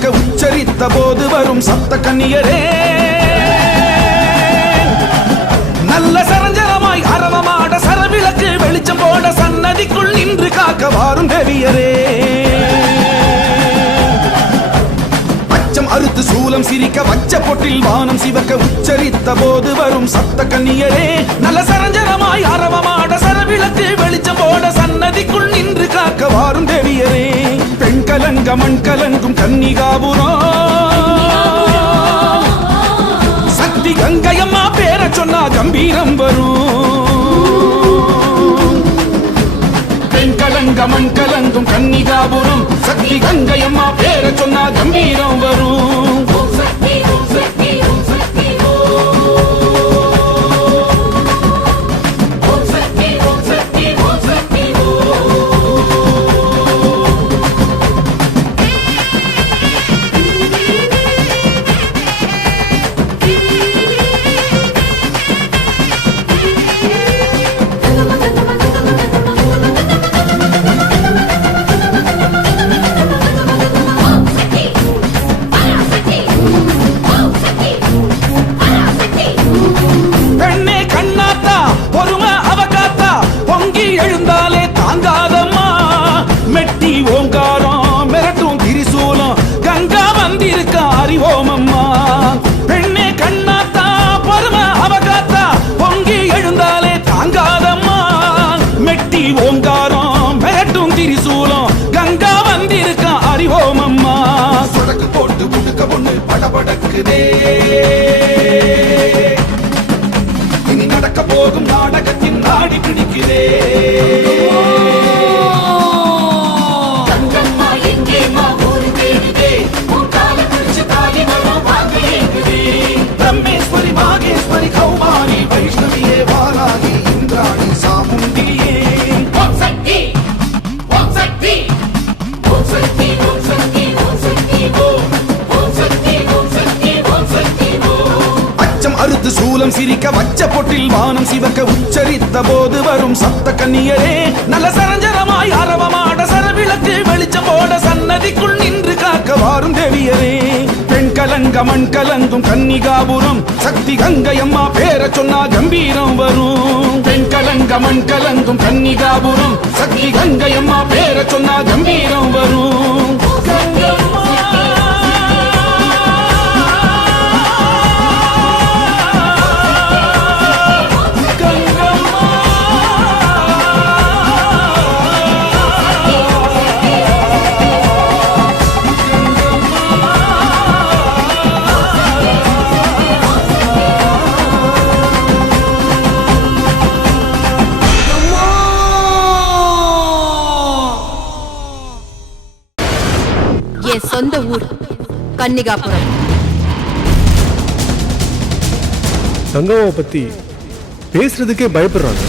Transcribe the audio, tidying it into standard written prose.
சிவக்க உச்சரித்த போது வரும் சப்த கன்னியரே, நல்ல சரஞ்சரமாய் அரவமாட சரவிளக்கு வெளிச்சம் போட சன்னதிக்குள் நின்று காக்க வாரும் தேவியரே. அறுத்து சூலம் சிரிக்க வச்ச பொட்டில் வானம் சிவக்க உச்சரித்த போது வரும் சப்த கன்னியரே, நல்ல சரஞ்சரமாய் அரவமாட சரவிளக்கு வெளிச்சம் போட சன்னதிக்குள் நின்று காக்க வாரும் தேவியரே. பெண் கலங்க மண் கலங்கும் கன்னிகாபுரம், சக்தி கங்கையம்மா பேர சொன்னா கம்பீரம் வரும். பெண் கலங்க மண் கலங்கும் கன்னிகாபுரம், சக்தி கங்கையம்மா பேர சொன்னா கம்பீரம் வரும். இனி நடக்க போகும் நாடகத்தின் நாடி பிடிக்கிறே. கங்கம்மா எங்கே ஊரு தேடுதே, உன் கால பிடிச்சு தாலி மரம் வாங்க ஏங்குதே. பிரம்மேஸ்வரி மாகேஸ்வரி கௌமாரி வைஷ்ணவியே வாராகி இந்திராணி சாமுண்டியே. ஓம் சக்தி ஓம் சக்தி ஓம் சக்தி ஓம் சக்தி ஓம் சக்தி ஓம் சக்தி ஓம் சக்தி ஓம் சக்தி ஓம். அச்சம் அறுத்து சூலம் சிரிக்க வச்ச பொட்டில் வானம் சிவக்க உச்சரித்த போது வரும் சப்த கன்னியரே, நல்ல சரஞ்சரமாய் அரவமாட சரவிளக்கு வெளிச்சம் போட சன்னதிக்குள் நின்று காக்க வாரும் தேவியரே. பெண் கலங்க மண் கலங்கும் கன்னிகாபுரம், சக்தி கங்கையம்மா பேர சொன்னா கம்பீரம் வரும். பெண் கலங்க மண் கலங்கும் கன்னிகாபுரம், சக்தி கங்கையம்மா பேர சொன்னா கம்பீரம் வரும். கங்கம்மா சொந்த ஊர் கன்னிகாபுரம். கங்காவை பத்தி பேசுறதுக்கே பயப்படுறாங்க.